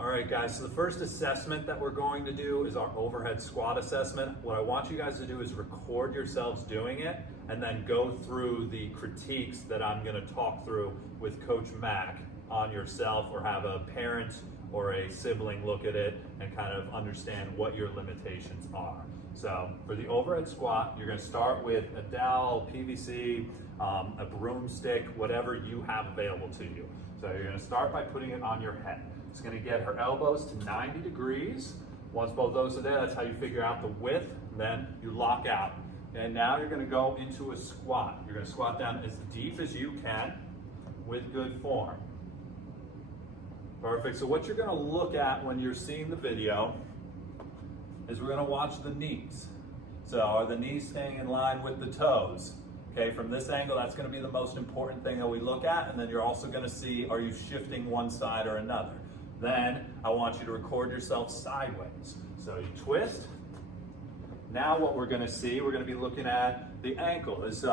All right, guys, so the first assessment that we're going to do is our overhead squat assessment. What I want you guys to do is record yourselves doing it and then go through the critiques that I'm gonna talk through with Coach Mac on yourself, or have a parent or a sibling look at it and kind of understand what your limitations are. So for the overhead squat, you're gonna start with a dowel, PVC, a broomstick, whatever you have available to you. So you're gonna start by putting it on your head. It's gonna get her elbows to 90 degrees. Once both those are there, that's how you figure out the width. Then you lock out. And now you're gonna go into a squat. You're gonna squat down as deep as you can with good form. Perfect. So what you're gonna look at when you're seeing the video is we're gonna watch the knees. So are the knees staying in line with the toes? Okay, from this angle, that's gonna be the most important thing that we look at. And then you're also gonna see, are you shifting one side or another? Then I want you to record yourself sideways. So you twist. Now what we're gonna see, we're gonna be looking at the ankle. Is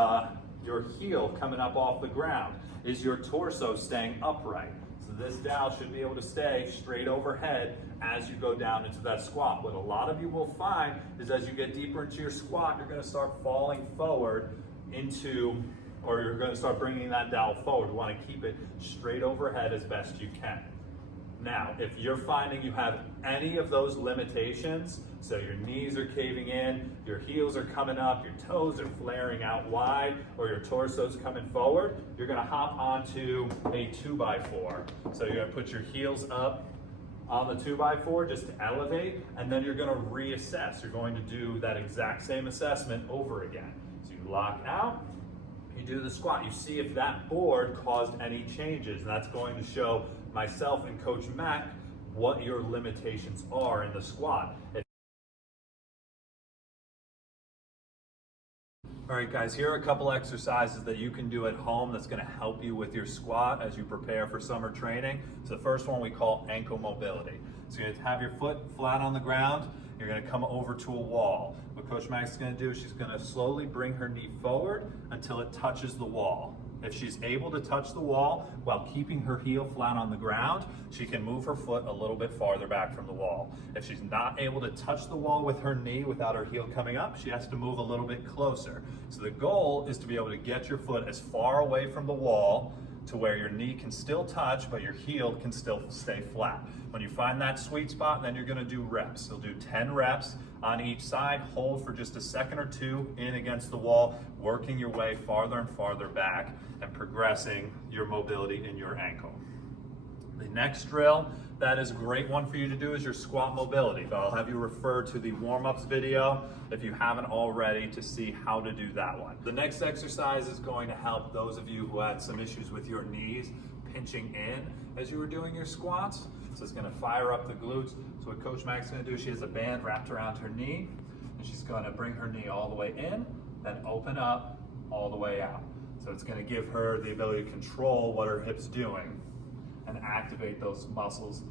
your heel coming up off the ground? Is your torso staying upright? So this dowel should be able to stay straight overhead as you go down into that squat. What a lot of you will find is as you get deeper into your squat, you're gonna start falling forward or you're gonna start bringing that dowel forward. You wanna keep it straight overhead as best you can. Now, if you're finding you have any of those limitations, so your knees are caving in, your heels are coming up, your toes are flaring out wide, or your torso's coming forward, you're gonna hop onto a 2x4. So you're gonna put your heels up on the 2x4 just to elevate, and then you're gonna reassess. You're going to do that exact same assessment over again. So you lock out, you do the squat, you see if that board caused any changes, and that's going to show myself and Coach Mac what your limitations are in the squat. All right, guys, here are a couple exercises that you can do at home that's gonna help you with your squat as you prepare for summer training. So the first one we call ankle mobility. So you're gonna have your foot flat on the ground, you're gonna come over to a wall. What Coach Mac's gonna do is she's gonna slowly bring her knee forward until it touches the wall. If she's able to touch the wall while keeping her heel flat on the ground, she can move her foot a little bit farther back from the wall. If she's not able to touch the wall with her knee without her heel coming up, she has to move a little bit closer. So the goal is to be able to get your foot as far away from the wall to where your knee can still touch, but your heel can still stay flat. When you find that sweet spot, then you're gonna do reps. You'll do 10 reps on each side, hold for just a second or two in against the wall, working your way farther and farther back and progressing your mobility in your ankle. The next drill that is a great one for you to do is your squat mobility. But I'll have you refer to the warm-ups video if you haven't already to see how to do that one. The next exercise is going to help those of you who had some issues with your knees pinching in as you were doing your squats. So it's gonna fire up the glutes. So what Coach Mac's gonna do, she has a band wrapped around her knee, and she's gonna bring her knee all the way in, then open up all the way out. So it's gonna give her the ability to control what her hip's doing and activate those muscles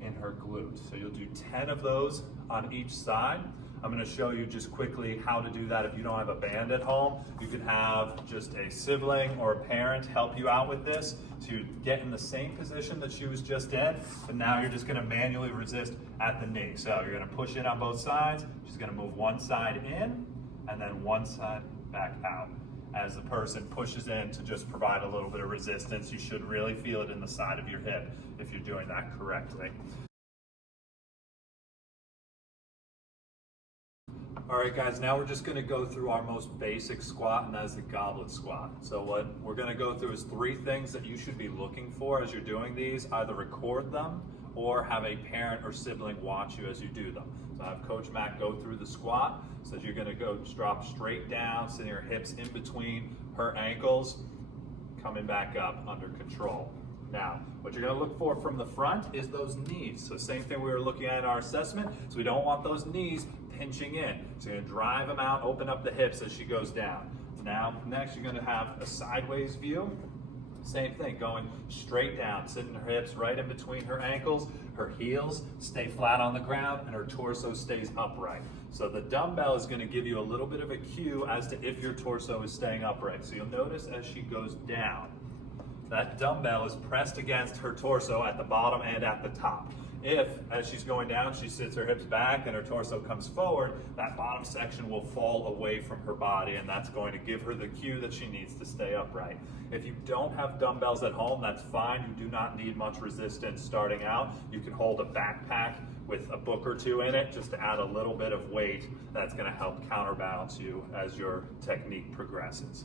in her glutes. So you'll do 10 of those on each side. I'm gonna show you just quickly how to do that. If you don't have a band at home, you can have just a sibling or a parent help you out with this. So you get in the same position that she was just in, but now you're just gonna manually resist at the knee. So you're gonna push in on both sides. She's gonna move one side in and then one side back out. As the person pushes in to just provide a little bit of resistance, you should really feel it in the side of your hip if you're doing that correctly. All right, guys, now we're just gonna go through our most basic squat, and that is the goblet squat. So what we're gonna go through is 3 things that you should be looking for as you're doing these. Either record them or have a parent or sibling watch you as you do them. So I have Coach Mac go through the squat. So you're gonna go drop straight down, sending your hips in between her ankles, coming back up under control. Now, what you're gonna look for from the front is those knees. So same thing we were looking at in our assessment. So we don't want those knees pinching in. So you're gonna drive them out, open up the hips as she goes down. Now, next you're gonna have a sideways view. Same thing, going straight down, sitting her hips right in between her ankles, her heels stay flat on the ground, and her torso stays upright. So the dumbbell is gonna give you a little bit of a cue as to if your torso is staying upright. So you'll notice as she goes down, that dumbbell is pressed against her torso at the bottom and at the top. If, as she's going down, she sits her hips back and her torso comes forward, that bottom section will fall away from her body, and that's going to give her the cue that she needs to stay upright. If you don't have dumbbells at home, that's fine. You do not need much resistance starting out. You can hold a backpack with a book or two in it just to add a little bit of weight. That's going to help counterbalance you as your technique progresses.